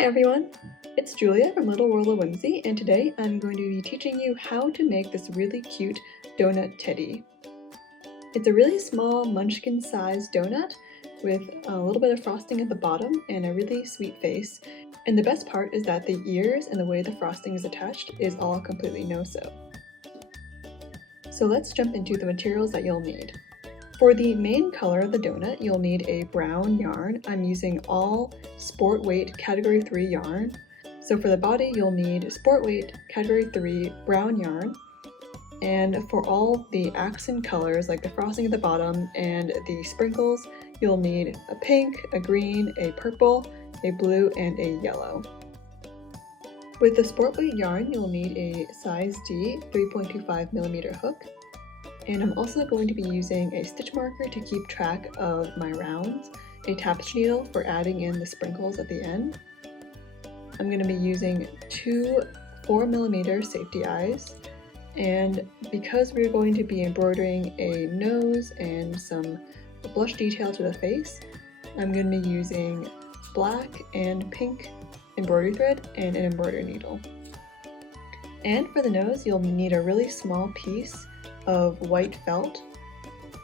Hi everyone! It's Julia from Little World of Whimsy, and today I'm going to be teaching you how to make this really cute donut teddy. It's a really small munchkin sized donut with a little bit of frosting at the bottom and a really sweet face. And the best part is that the ears and the way the frosting is attached is all completely no-sew. So let's jump into the materials that you'll need. For the main color of the donut, you'll need a brown yarn. I'm using all sport weight category 3 yarn. So for the body, you'll need sport weight category 3 brown yarn. And for all the accent colors, like the frosting at the bottom and the sprinkles, you'll need a pink, a green, a purple, a blue, and a yellow. With the sport weight yarn, you'll need a size D 3.25mm hook. And I'm also going to be using a stitch marker to keep track of my rounds, a tapestry needle for adding in the sprinkles at the end. I'm going to be using two 4mm safety eyes, and because we're going to be embroidering a nose and some blush detail to the face, I'm going to be using black and pink embroidery thread and an embroidery needle. And for the nose, you'll need a really small piece of white felt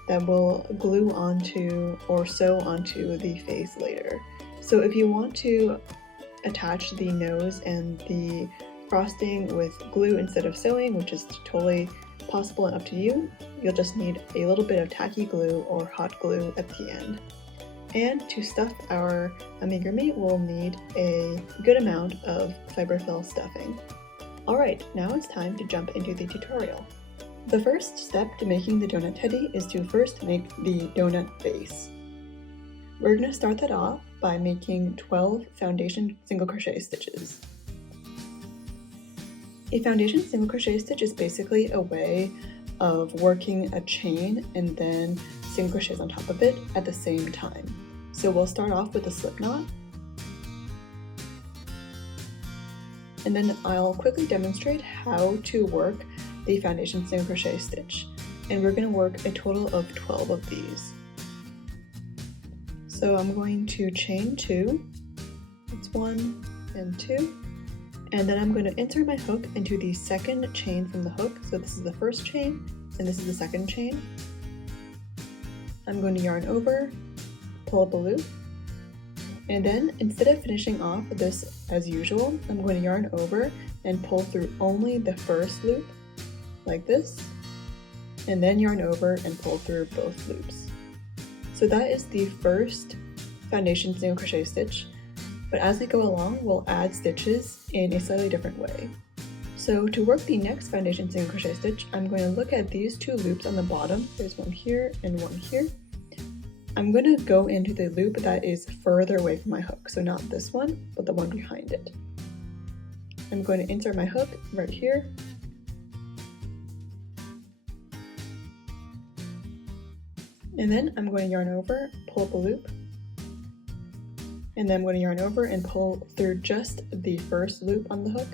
that will glue onto or sew onto the face later. So if you want to attach the nose and the frosting with glue instead of sewing, which is totally possible and up to you, you'll just need a little bit of tacky glue or hot glue at the end. And to stuff our amigurumi, we'll need a good amount of fiberfill stuffing. Alright, now it's time to jump into the tutorial. The first step to making the donut teddy is to first make the donut base. We're going to start that off by making 12 foundation single crochet stitches. A foundation single crochet stitch is basically a way of working a chain and then single crochets on top of it at the same time. So we'll start off with a slip knot, and then I'll quickly demonstrate how to work the foundation single crochet stitch, and we're going to work a total of 12 of these. So I'm going to chain 2, that's 1 and 2, and then I'm going to insert my hook into the second chain from the hook. So this is the first chain and this is the second chain. I'm going to yarn over, pull up a loop, and then instead of finishing off this as usual, I'm going to yarn over and pull through only the first loop like this, and then yarn over and pull through both loops. So that is the first foundation single crochet stitch, but as we go along, we'll add stitches in a slightly different way. So to work the next foundation single crochet stitch, I'm going to look at these two loops on the bottom. There's one here and one here. I'm going to go into the loop that is further away from my hook, so not this one, but the one behind it. I'm going to insert my hook right here, and then I'm going to yarn over, pull up a loop, and then I'm going to yarn over and pull through just the first loop on the hook,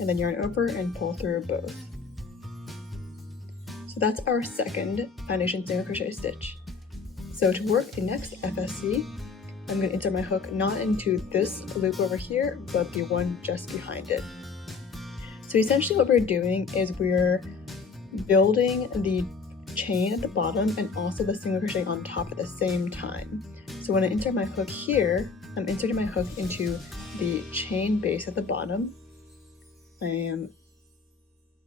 and then yarn over and pull through both. So that's our second foundation single crochet stitch. So to work the next FSC, I'm going to insert my hook not into this loop over here, but the one just behind it. So essentially what we're doing is we're building the chain at the bottom and also the single crochet on top at the same time. So when I insert my hook here, I'm inserting my hook into the chain base at the bottom. I am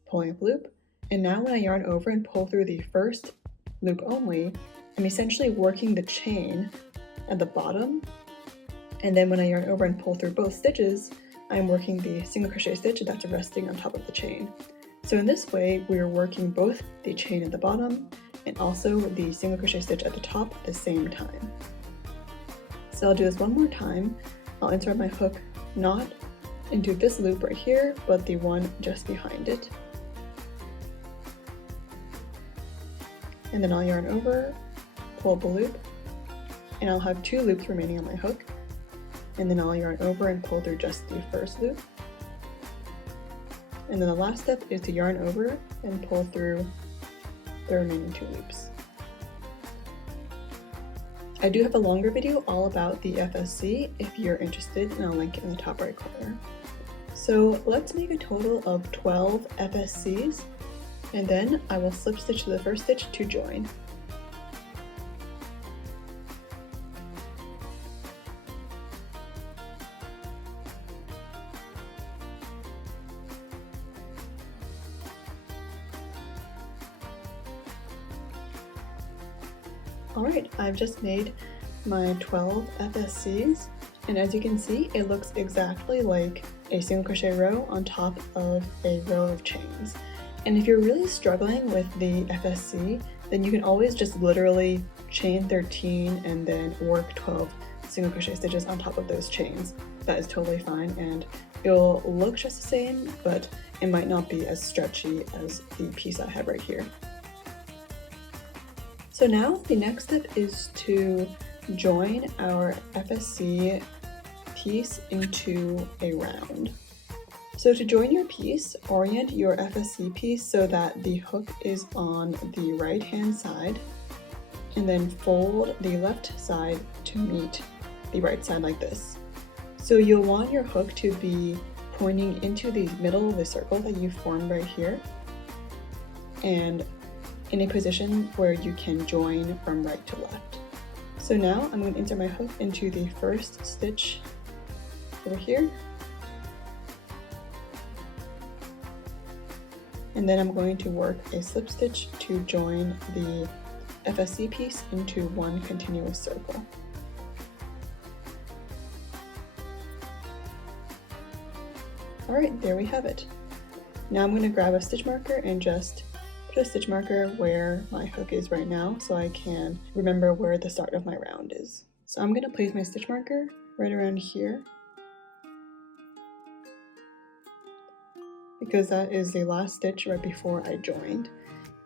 pulling up a loop, and now when I yarn over and pull through the first loop only, I'm essentially working the chain at the bottom, and then when I yarn over and pull through both stitches, I'm working the single crochet stitch that's resting on top of the chain. So in this way, we're working both the chain at the bottom and also the single crochet stitch at the top at the same time. So I'll do this one more time. I'll insert my hook not into this loop right here, but the one just behind it. And then I'll yarn over, pull up a loop, and I'll have 2 loops remaining on my hook. And then I'll yarn over and pull through just the first loop. And then the last step is to yarn over and pull through the remaining 2 loops. I do have a longer video all about the FSC if you're interested, and I'll link it in the top right corner. So let's make a total of 12 FSCs, and then I will slip stitch to the first stitch to join. Alright, I've just made my 12 FSCs, and as you can see, it looks exactly like a single crochet row on top of a row of chains. And if you're really struggling with the FSC, then you can always just literally chain 13 and then work 12 single crochet stitches on top of those chains. That is totally fine, and it'll look just the same, but it might not be as stretchy as the piece I have right here. So now the next step is to join our FSC piece into a round. So to join your piece, orient your FSC piece so that the hook is on the right hand side, and then fold the left side to meet the right side like this. So you'll want your hook to be pointing into the middle of the circle that you formed right here, and in a position where you can join from right to left. So now I'm going to insert my hook into the first stitch over here, and then I'm going to work a slip stitch to join the FSC piece into one continuous circle. Alright, there we have it. Now I'm going to grab a stitch marker and just put a stitch marker where my hook is right now so I can remember where the start of my round is. So I'm going to place my stitch marker right around here, because that is the last stitch right before I joined.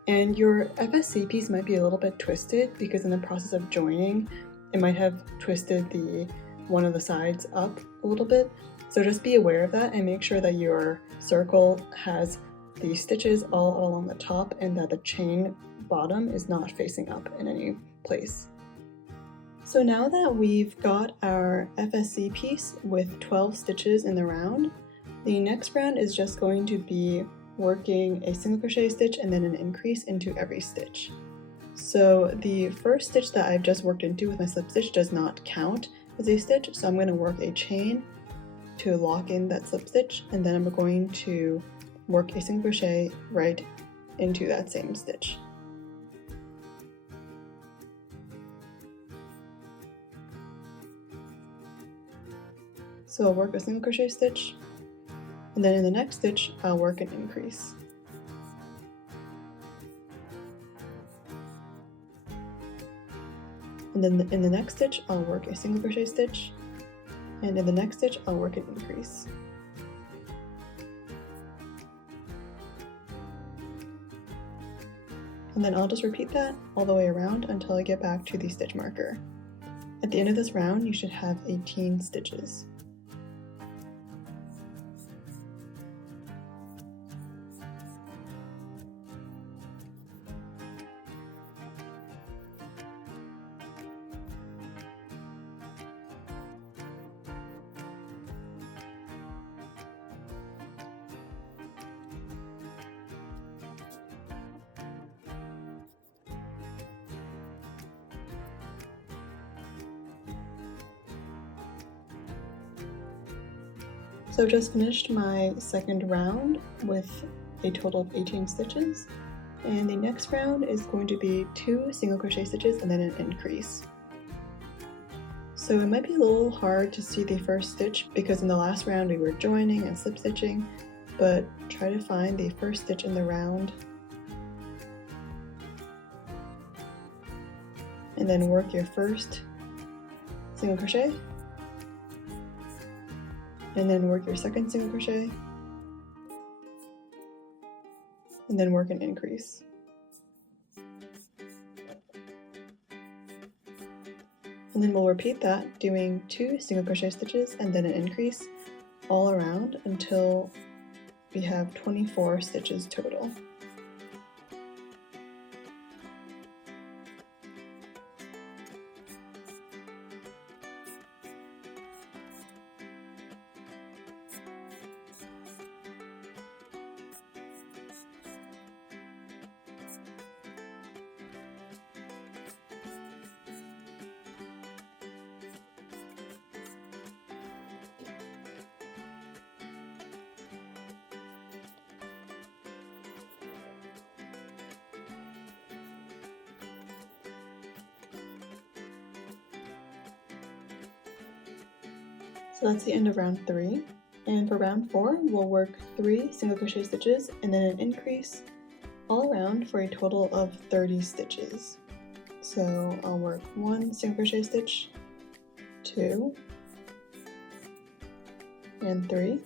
And your FSC piece might be a little bit twisted because in the process of joining, it might have twisted one of the sides up a little bit. So just be aware of that and make sure that your circle has the stitches all along the top and that the chain bottom is not facing up in any place. So now that we've got our FSC piece with 12 stitches in the round, the next round is just going to be working a single crochet stitch and then an increase into every stitch. So the first stitch that I've just worked into with my slip stitch does not count as a stitch, so I'm going to work a chain to lock in that slip stitch, and then I'm going to work a single crochet right into that same stitch. So I'll work a single crochet stitch, and then in the next stitch I'll work an increase. And then in the next stitch I'll work a single crochet stitch, and in the next stitch I'll work an increase. And then I'll just repeat that all the way around until I get back to the stitch marker. At the end of this round, you should have 18 stitches. So I've just finished my second round with a total of 18 stitches, and the next round is going to be 2 single crochet stitches and then an increase. So it might be a little hard to see the first stitch because in the last round we were joining and slip stitching, but try to find the first stitch in the round and then work your first single crochet, and then work your second single crochet, and then work an increase. And then we'll repeat that, doing 2 single crochet stitches and then an increase all around until we have 24 stitches total. So that's the end of round 3. And for round 4, we'll work 3 single crochet stitches and then an increase all around for a total of 30 stitches. So I'll work 1 single crochet stitch, 2, and 3,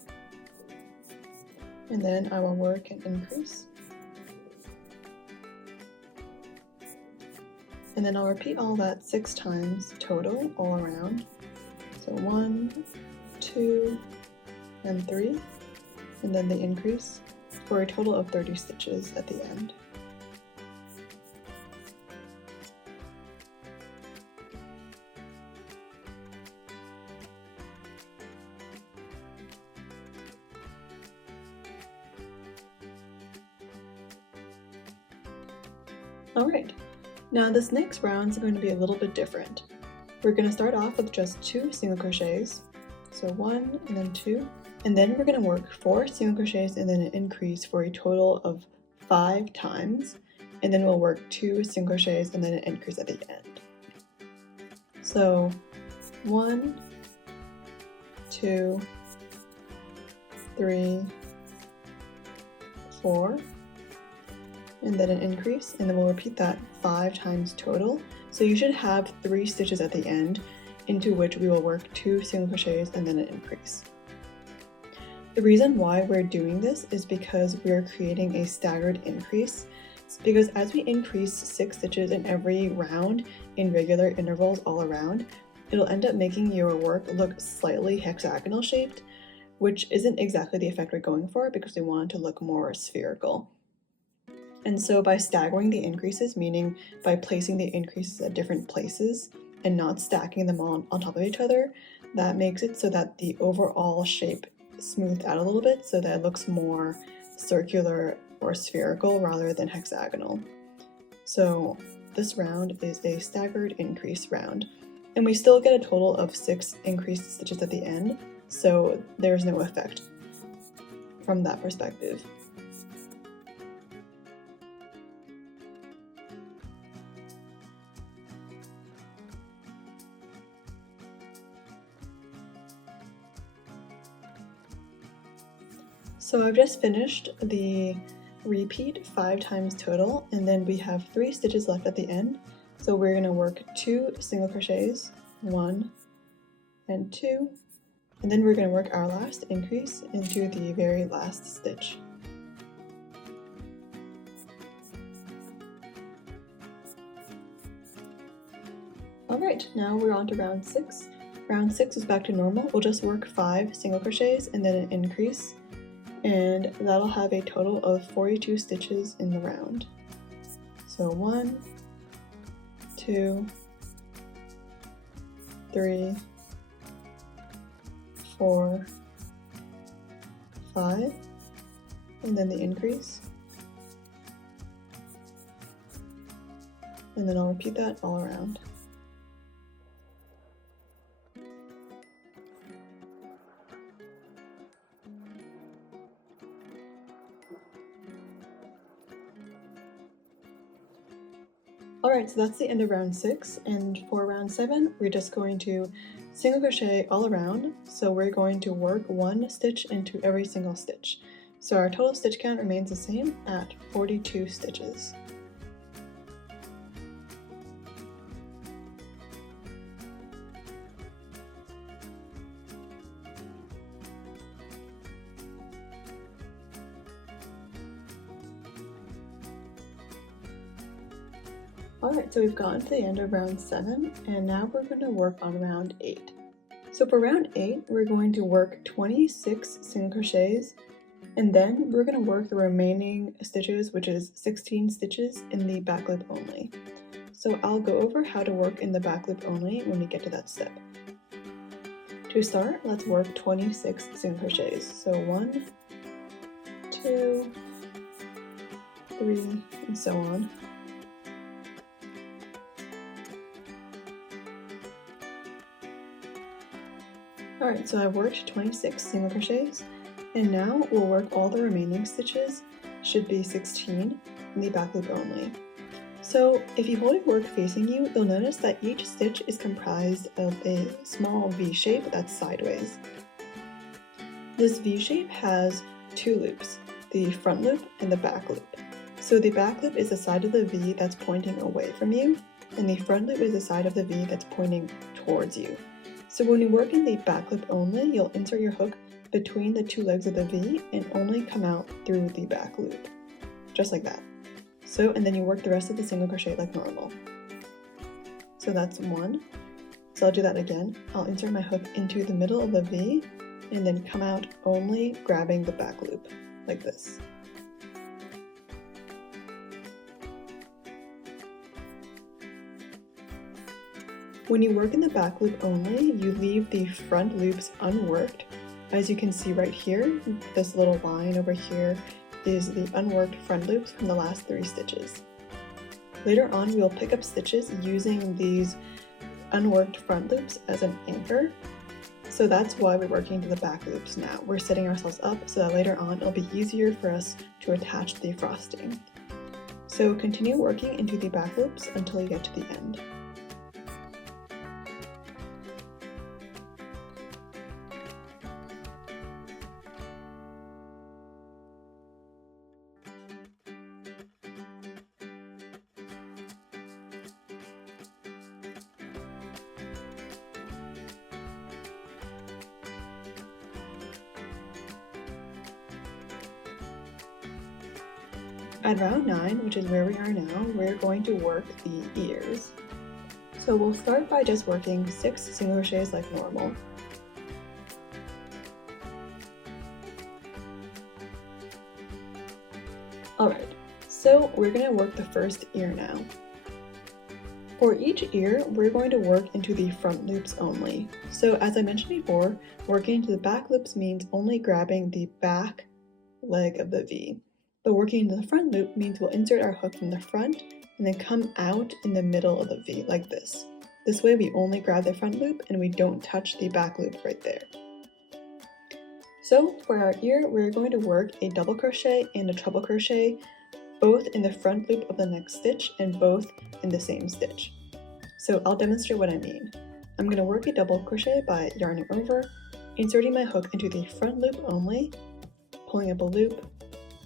and then I will work an increase. And then I'll repeat all that 6 times total all around. So 1, 2, and 3, and then the increase for a total of 30 stitches at the end. Alright, now this next round is going to be a little bit different. We're going to start off with just 2 single crochets, so 1 and then 2, and then we're going to work 4 single crochets and then an increase for a total of 5 times, and then we'll work 2 single crochets and then an increase at the end. So 1, 2, 3, 4, and then an increase, and then we'll repeat that 5 times total. So you should have 3 stitches at the end, into which we will work 2 single crochets and then an increase. The reason why we're doing this is because we are creating a staggered increase. It's because as we increase 6 stitches in every round in regular intervals all around, it'll end up making your work look slightly hexagonal shaped, which isn't exactly the effect we're going for because we want it to look more spherical. And so by staggering the increases, meaning by placing the increases at different places and not stacking them on top of each other, that makes it so that the overall shape smoothed out a little bit so that it looks more circular or spherical rather than hexagonal. So this round is a staggered increase round, and we still get a total of 6 increased stitches at the end, so there's no effect from that perspective. So I've just finished the repeat 5 times total, and then we have 3 stitches left at the end. So we're going to work 2 single crochets, 1 and 2, and then we're going to work our last increase into the very last stitch. Alright, now we're on to round 6. Round 6 is back to normal. We'll just work 5 single crochets and then an increase, and that'll have a total of 42 stitches in the round. So 1, 2, 3, 4, 5, and then the increase. And then I'll repeat that all around. Alright, so that's the end of round 6, and for round 7, we're just going to single crochet all around, so we're going to work 1 stitch into every single stitch. So our total stitch count remains the same at 42 stitches. Alright, so we've gotten to the end of round 7, and now we're going to work on round 8. So for round 8, we're going to work 26 single crochets, and then we're going to work the remaining stitches, which is 16 stitches in the back loop only. So I'll go over how to work in the back loop only when we get to that step. To start, let's work 26 single crochets. So 1, 2, 3, and so on. Alright, so I've worked 26 single crochets, and now we'll work all the remaining stitches, should be 16, in the back loop only. So if you hold your work facing you, you'll notice that each stitch is comprised of a small V shape that's sideways. This V shape has two loops, the front loop and the back loop. So the back loop is the side of the V that's pointing away from you, and the front loop is the side of the V that's pointing towards you. So when you work in the back loop only, you'll insert your hook between the two legs of the V and only come out through the back loop, just like that. So, and then you work the rest of the single crochet like normal. So that's one. So I'll do that again. I'll insert my hook into the middle of the V and then come out only grabbing the back loop, like this. When you work in the back loop only, you leave the front loops unworked. As you can see right here, this little line over here is the unworked front loops from the last 3 stitches. Later on, we'll pick up stitches using these unworked front loops as an anchor. So that's why we're working to the back loops now. We're setting ourselves up so that later on it'll be easier for us to attach the frosting. So continue working into the back loops until you get to the end. At round 9, which is where we are now, we're going to work the ears. So we'll start by just working 6 single crochets like normal. Alright, so we're going to work the first ear now. For each ear, we're going to work into the front loops only. So as I mentioned before, working into the back loops means only grabbing the back leg of the V. But working into the front loop means we'll insert our hook from the front and then come out in the middle of the V like this. This way we only grab the front loop and we don't touch the back loop right there. So for our ear, we're going to work a double crochet and a treble crochet, both in the front loop of the next stitch and both in the same stitch. So I'll demonstrate what I mean. I'm going to work a double crochet by yarning over, inserting my hook into the front loop only, pulling up a loop,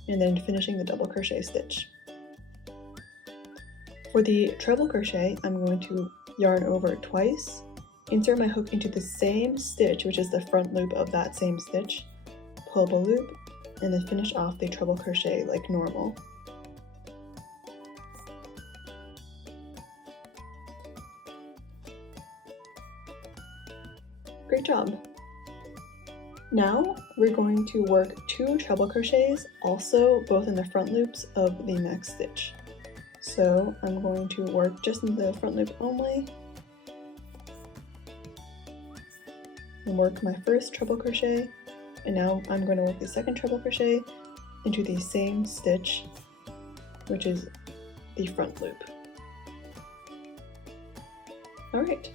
and then finishing the double crochet stitch. For the treble crochet, I'm going to yarn over twice, insert my hook into the same stitch, which is the front loop of that same stitch, pull up a loop, and then finish off the treble crochet like normal. Great job! Now we're going to work 2 treble crochets, also both in the front loops of the next stitch. So I'm going to work just in the front loop only, and work my first treble crochet, and now I'm going to work the second treble crochet into the same stitch, which is the front loop. Alright,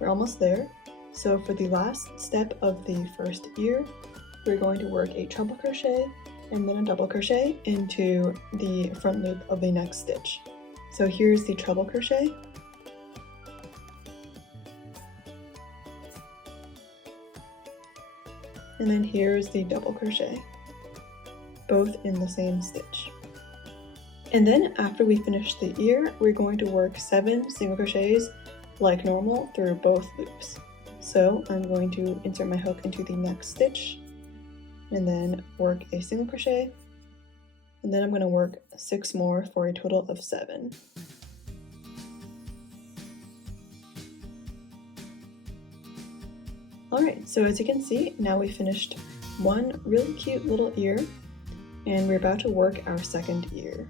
we're almost there. So for the last step of the first ear, we're going to work a treble crochet and then a double crochet into the front loop of the next stitch. So here's the treble crochet. And then here's the double crochet, both in the same stitch. And then after we finish the ear, we're going to work 7 single crochets like normal through both loops. So I'm going to insert my hook into the next stitch and then work a single crochet, and then I'm going to work 6 more for a total of 7. Alright, so as you can see, now we finished one really cute little ear, and we're about to work our second ear.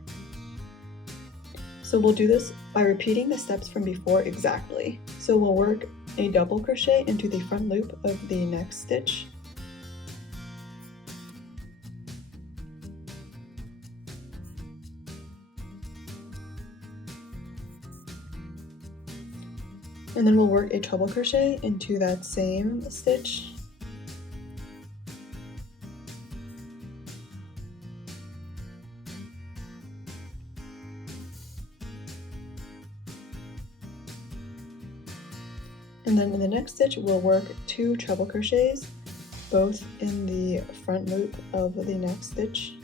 So we'll do this by repeating the steps from before exactly. So we'll work a double crochet into the front loop of the next stitch, and then we'll work a treble crochet into that same stitch, And then in the next stitch, we'll work 2 treble crochets, both in the front loop of the next stitch.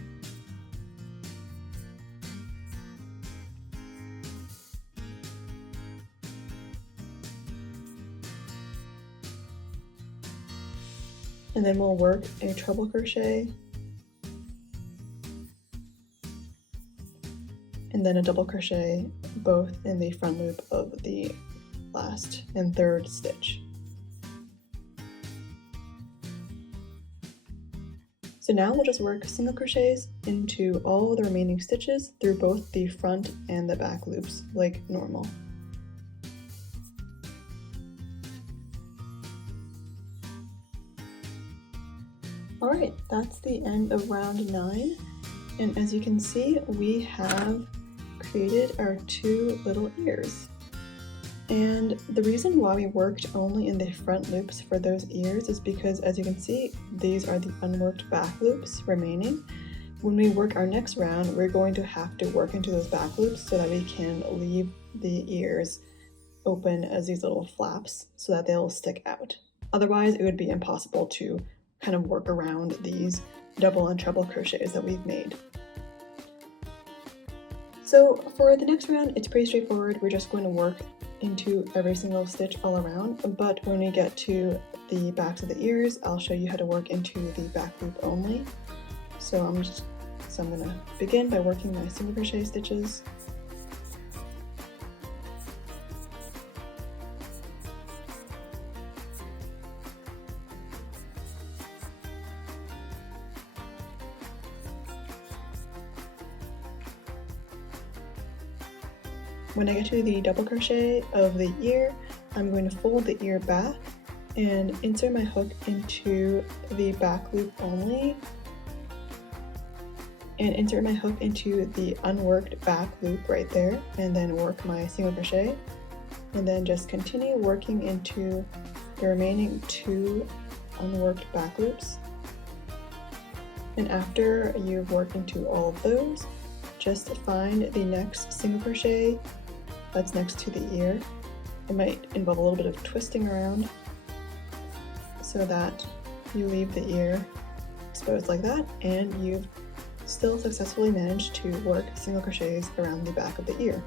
And then we'll work a treble crochet, and then a double crochet both in the front loop of the last and third stitch. So now we'll just work single crochets into all the remaining stitches through both the front and the back loops like normal. Alright, that's the end of round 9, and as you can see, we have created our 2 little ears. And the reason why we worked only in the front loops for those ears is because, as you can see, these are the unworked back loops remaining. When we work our next round, we're going to have to work into those back loops so that we can leave the ears open as these little flaps so that they'll stick out. Otherwise, it would be impossible to kind of work around these double and treble crochets that we've made. So for the next round, it's pretty straightforward. We're just going to work into every single stitch all around, but when we get to the backs of the ears, I'll show you how to work into the back loop only. So I'm gonna begin by working my single crochet stitches. When I get to the double crochet of the ear, I'm going to fold the ear back and insert my hook into the back loop only, and insert my hook into the unworked back loop right there, and then work my single crochet, and then just continue working into the remaining 2 unworked back loops. And after you've worked into all of those, just find the next single crochet that's next to the ear. It might involve a little bit of twisting around so that you leave the ear exposed like that, and you've still successfully managed to work single crochets around the back of the ear.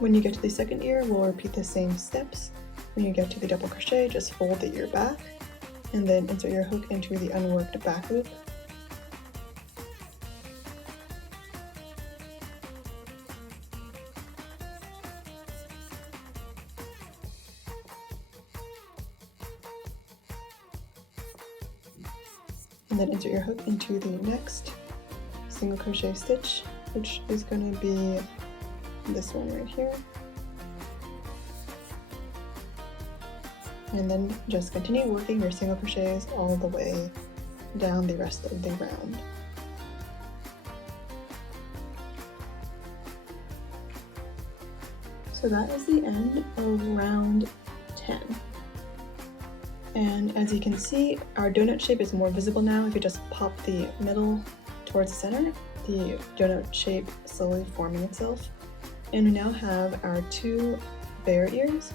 When you get to the second ear, we'll repeat the same steps. When you get to the double crochet, just fold the ear back and then insert your hook into the unworked back loop. And then insert your hook into the next single crochet stitch, which is going to be this one right here, and then just continue working your single crochets all the way down the rest of the round. So that is the end of round 10. And as you can see, our donut shape is more visible now. If you just pop the middle towards the center, the donut shape slowly forming itself. And we now have our 2 bare ears,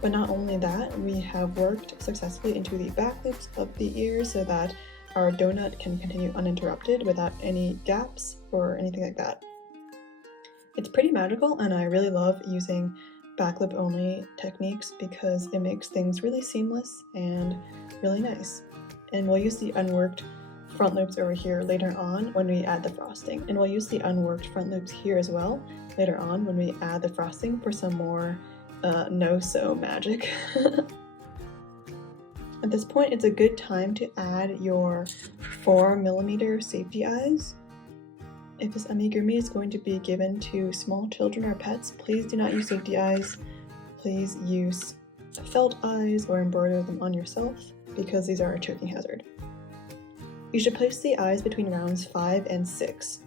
but not only that, we have worked successfully into the back loops of the ears so that our donut can continue uninterrupted without any gaps or anything like that. It's pretty magical, and I really love using back loop only techniques because it makes things really seamless and really nice. And we'll use the unworked front loops over here later on when we add the frosting, and we'll use the unworked front loops here as well later on when we add the frosting for some more no-sew magic. At this point, it's a good time to add your 4mm safety eyes. If this amigurumi is going to be given to small children or pets, please do not use safety eyes. Please use felt eyes or embroider them on yourself because these are a choking hazard. You should place the eyes between rounds 5 and 6.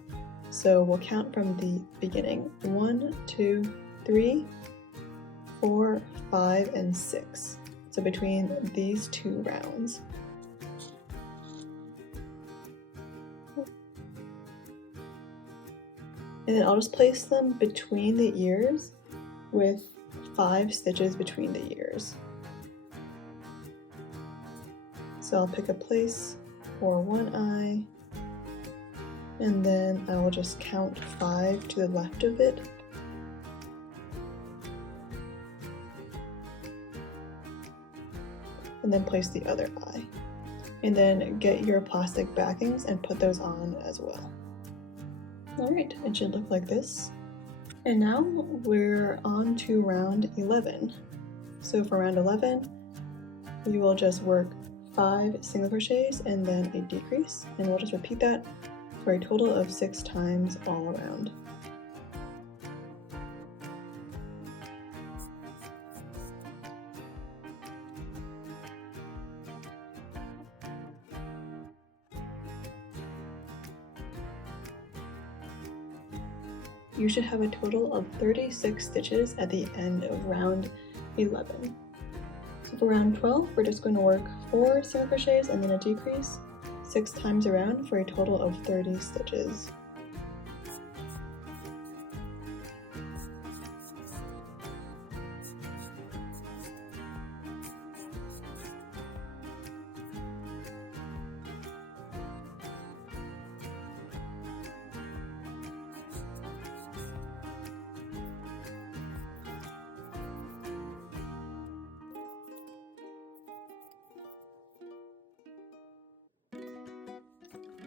So we'll count from the beginning. 1, 2, 3, 4, 5, and 6. so between these two rounds. And then I'll just place them between the ears with 5 stitches between the ears. So I'll pick a place for one eye, and then I will just count 5 to the left of it. And then place the other eye. And then get your plastic backings and put those on as well. Alright, it should look like this. And now we're on to round 11. So for round 11, we will just work 5 single crochets and then a decrease, and we'll just repeat that for a total of 6 times all around. You should have a total of 36 stitches at the end of round 11. So for round 12, we're just going to work 4 single crochets and then a decrease 6 times around for a total of 30 stitches.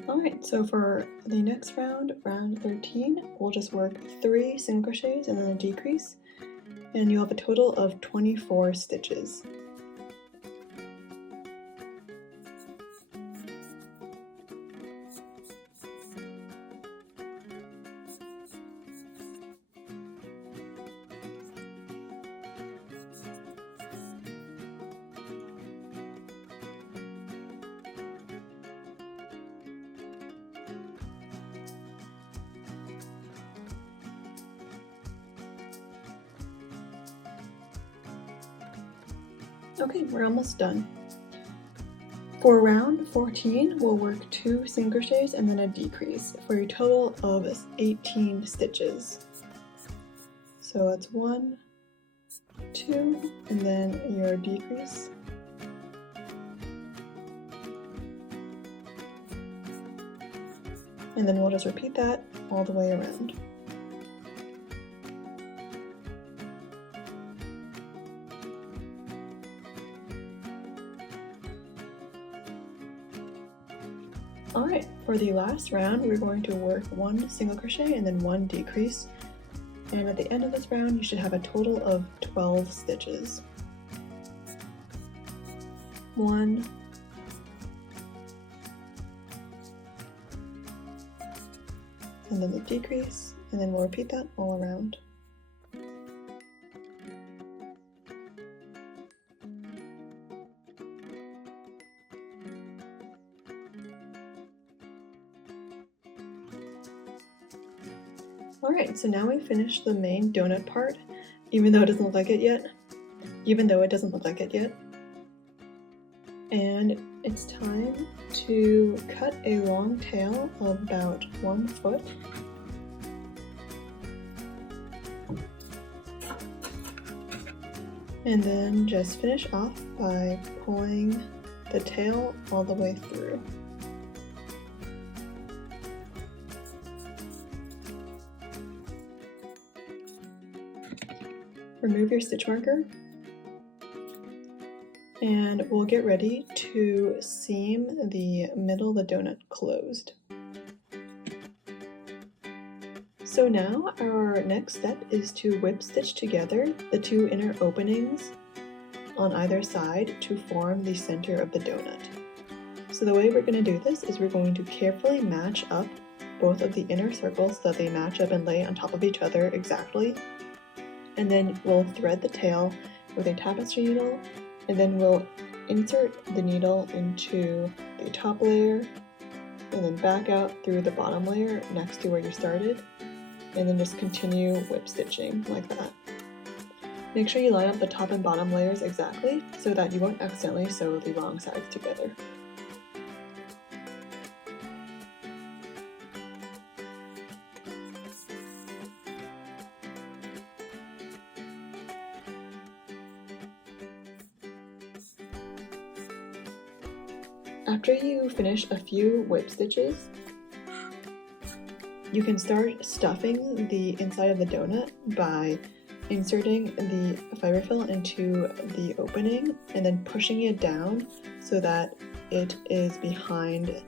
Alright, so for the next round, round 13, we'll just work 3 single crochets and then a decrease, and you'll have a total of 24 stitches. Okay, we're almost done. For round 14, we'll work 2 single crochets and then a decrease for a total of 18 stitches. So that's 1, 2, and then your decrease. And then we'll just repeat that all the way around. Alright, for the last round, we're going to work 1 single crochet and then 1 decrease. And at the end of this round, you should have a total of 12 stitches. 1, 2, and then the decrease, and then we'll repeat that all around. Alright, so now we finished the main donut part, even though it doesn't look like it yet. And it's time to cut a long tail of about 1 foot. And then just finish off by pulling the tail all the way through. Remove your stitch marker, and we'll get ready to seam the middle of the donut closed. So now our next step is to whip stitch together the 2 inner openings on either side to form the center of the donut. So the way we're going to do this is we're going to carefully match up both of the inner circles so that they match up and lay on top of each other exactly. And then we'll thread the tail with a tapestry needle, and then we'll insert the needle into the top layer and then back out through the bottom layer next to where you started, and then just continue whip stitching like that. Make sure you line up the top and bottom layers exactly so that you won't accidentally sew the wrong sides together. After you finish a few whip stitches, you can start stuffing the inside of the donut by inserting the fiberfill into the opening and then pushing it down so that it is behind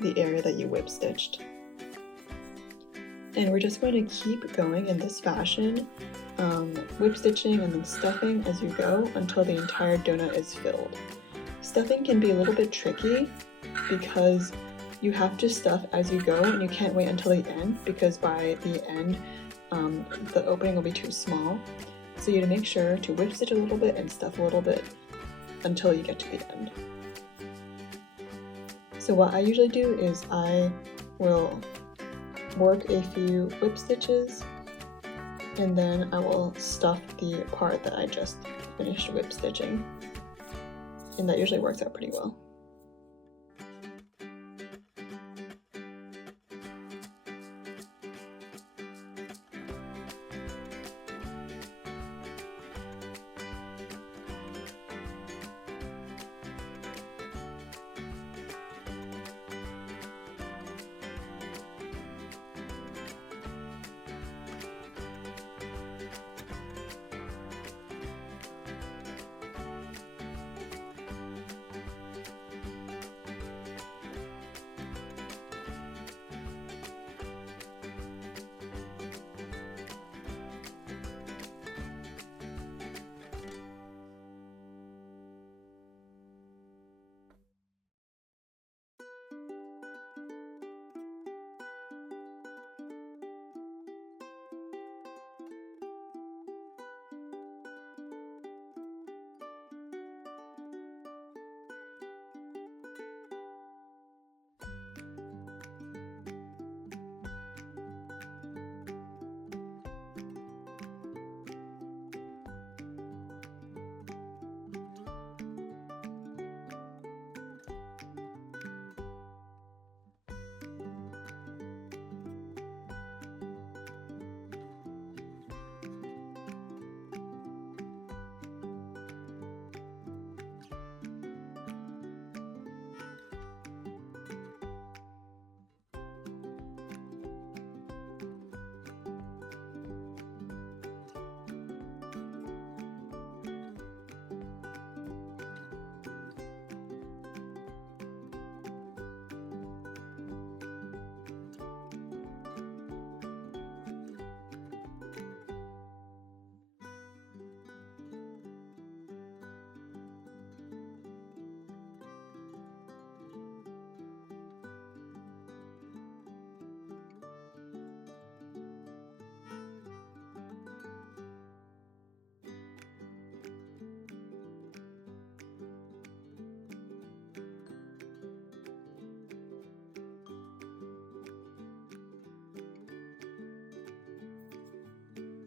the area that you whip stitched. And we're just going to keep going in this fashion, whip stitching and then stuffing as you go until the entire donut is filled. Stuffing can be a little bit tricky because you have to stuff as you go and you can't wait until the end, because by the end the opening will be too small. So you have to make sure to whip stitch a little bit and stuff a little bit until you get to the end. So what I usually do is I will work a few whip stitches and then I will stuff the part that I just finished whip stitching. And that usually works out pretty well.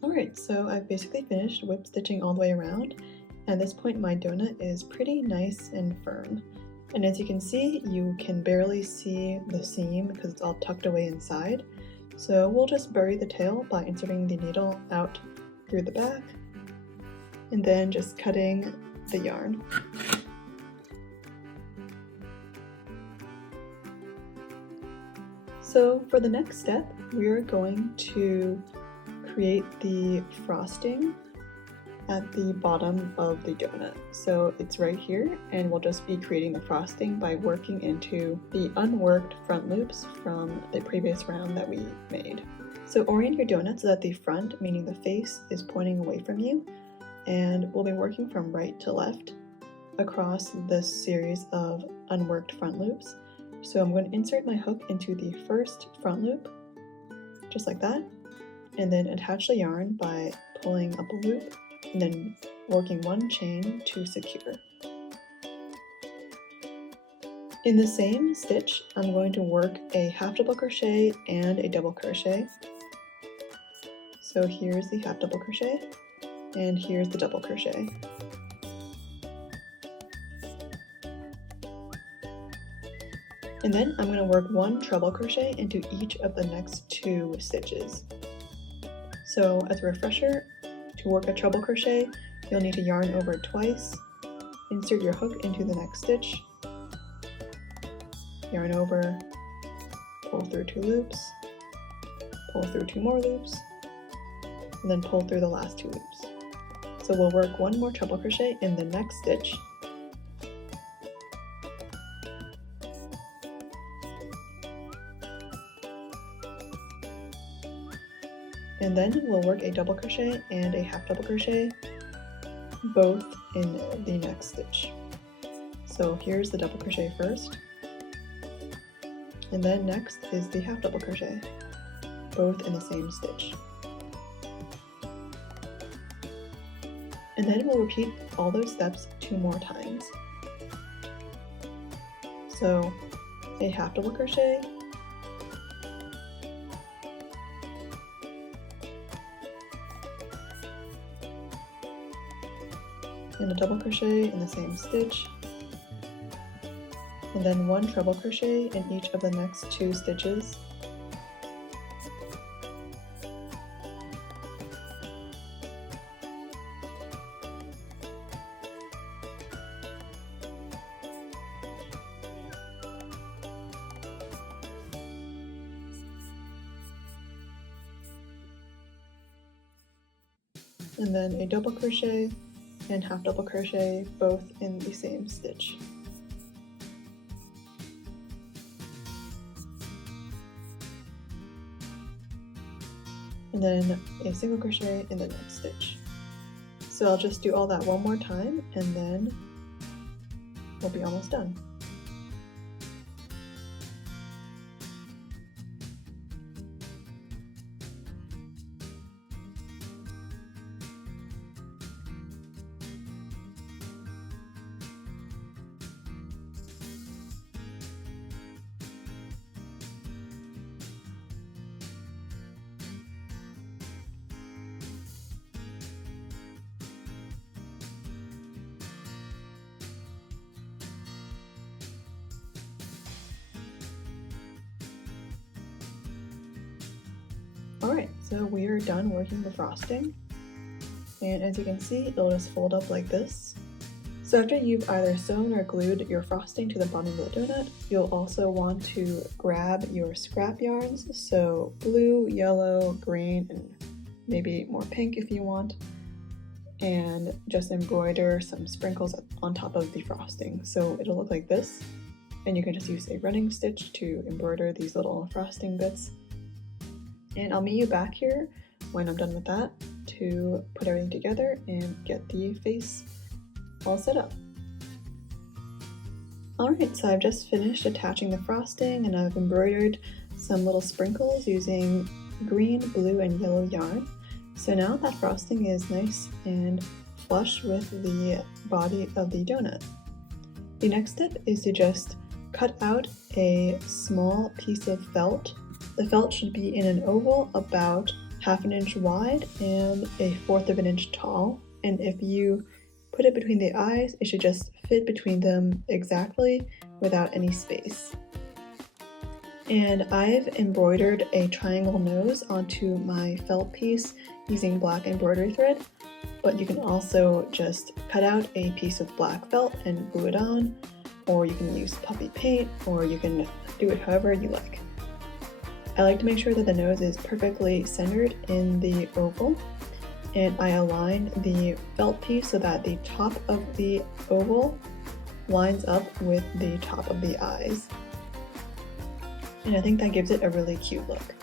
Alright, so I've basically finished whip stitching all the way around. At this point my donut is pretty nice and firm. And as you can see, you can barely see the seam because it's all tucked away inside. So we'll just bury the tail by inserting the needle out through the back and then just cutting the yarn. So for the next step, we are going to create the frosting at the bottom of the donut. So it's right here, and we'll just be creating the frosting by working into the unworked front loops from the previous round that we made. So orient your donut so that the front, meaning the face, is pointing away from you, and we'll be working from right to left across this series of unworked front loops. So I'm going to insert my hook into the first front loop, just like that, and then attach the yarn by pulling up a loop and then working one chain to secure. In the same stitch, I'm going to work a half double crochet and a double crochet. So here's the half double crochet, and here's the double crochet. And then I'm going to work 1 treble crochet into each of the next 2 stitches. So as a refresher, to work a treble crochet, you'll need to yarn over twice, insert your hook into the next stitch, yarn over, pull through 2 loops, pull through 2 more loops, and then pull through the last 2 loops. So we'll work 1 more treble crochet in the next stitch. And then we'll work a double crochet and a half double crochet, both in the next stitch. So here's the double crochet first, and then next is the half double crochet, both in the same stitch. And then we'll repeat all those steps 2 more times. So a half double crochet, and a double crochet in the same stitch, and then 1 treble crochet in each of the next 2 stitches, and then a double crochet and half double crochet, both in the same stitch. And then a single crochet in the next stitch. So I'll just do all that 1 more time and then we'll be almost done. Alright, so we are done working the frosting, and as you can see, it'll just fold up like this. So after you've either sewn or glued your frosting to the bottom of the donut, you'll also want to grab your scrap yarns, so blue, yellow, green, and maybe more pink if you want, and just embroider some sprinkles on top of the frosting. So it'll look like this, and you can just use a running stitch to embroider these little frosting bits. And I'll meet you back here when I'm done with that to put everything together and get the face all set up. Alright, so I've just finished attaching the frosting and I've embroidered some little sprinkles using green, blue, and yellow yarn. So now that frosting is nice and flush with the body of the donut. The next step is to just cut out a small piece of felt. The felt should be in an oval about 1/2 inch wide and 1/4 inch tall, and if you put it between the eyes, it should just fit between them exactly without any space. And I've embroidered a triangle nose onto my felt piece using black embroidery thread, but you can also just cut out a piece of black felt and glue it on, or you can use puppy paint, or you can do it however you like. I like to make sure that the nose is perfectly centered in the oval, and I align the felt piece so that the top of the oval lines up with the top of the eyes. And I think that gives it a really cute look.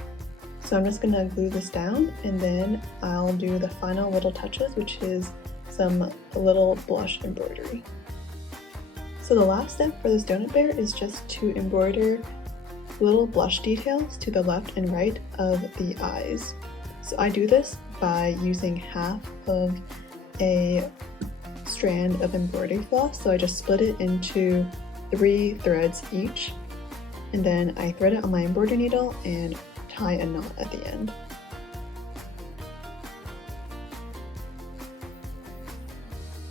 So I'm just gonna glue this down and then I'll do the final little touches, which is some little blush embroidery. So the last step for this donut bear is just to embroider little blush details to the left and right of the eyes. So I do this by using half of a strand of embroidery floss. So I just split it into 3 threads each, and then I thread it on my embroidery needle and tie a knot at the end.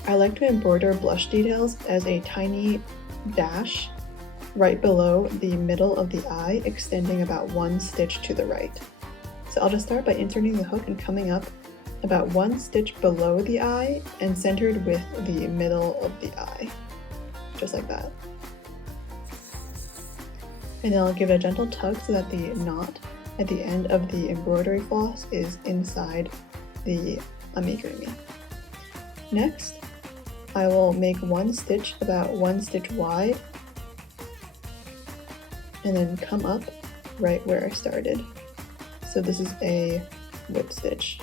I like to embroider blush details as a tiny dash right below the middle of the eye, extending about 1 stitch to the right. So I'll just start by inserting the hook and coming up about 1 stitch below the eye and centered with the middle of the eye, just like that. And then I'll give it a gentle tug so that the knot at the end of the embroidery floss is inside the amigurumi. Next, I will make 1 stitch about 1 stitch wide and then come up right where I started. So this is a whip stitch.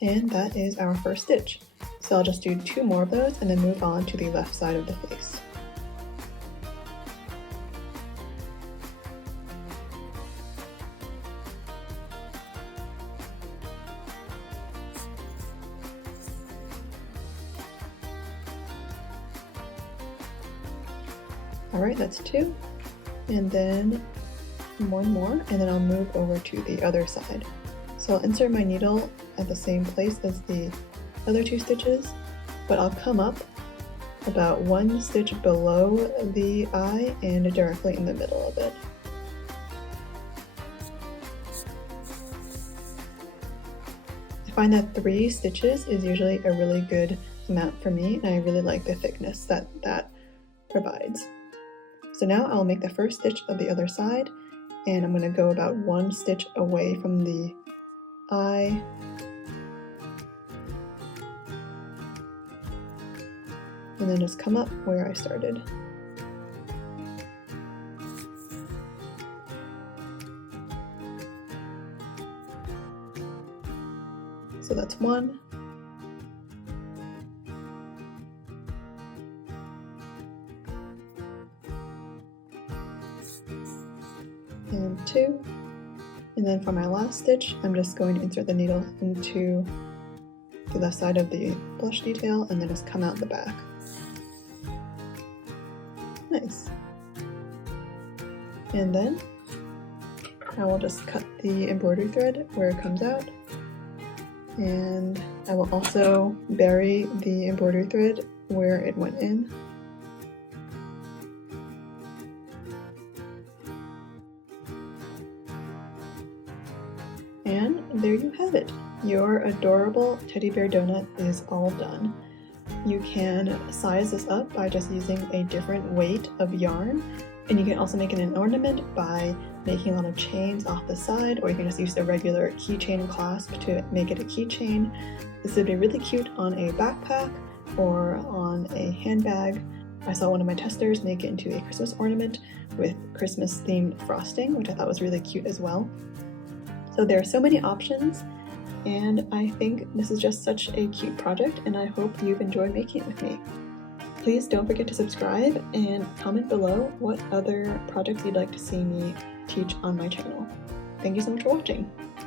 And that is our first stitch. So I'll just do 2 more of those and then move on to the left side of the face. Alright, that's 2, and then 1 more, and then I'll move over to the other side. So I'll insert my needle at the same place as the other 2 stitches, but I'll come up about 1 stitch below the eye and directly in the middle of it. I find that 3 stitches is usually a really good amount for me, and I really like the thickness that that provides. So now I'll make the first stitch of the other side, and I'm going to go about 1 stitch away from the eye. And then just come up where I started. So that's 1. And 2, and then for my last stitch, I'm just going to insert the needle into the left side of the blush detail and then just come out the back. Nice. And then I will just cut the embroidery thread where it comes out, and I will also bury the embroidery thread where it went in. And there you have it. Your adorable teddy bear donut is all done. You can size this up by just using a different weight of yarn, and you can also make it an ornament by making a lot of chains off the side, or you can just use the regular keychain clasp to make it a keychain. This would be really cute on a backpack or on a handbag. I saw one of my testers make it into a Christmas ornament with Christmas themed frosting, which I thought was really cute as well. So there are so many options, and I think this is just such a cute project, and I hope you've enjoyed making it with me. Please don't forget to subscribe and comment below what other projects you'd like to see me teach on my channel. Thank you so much for watching.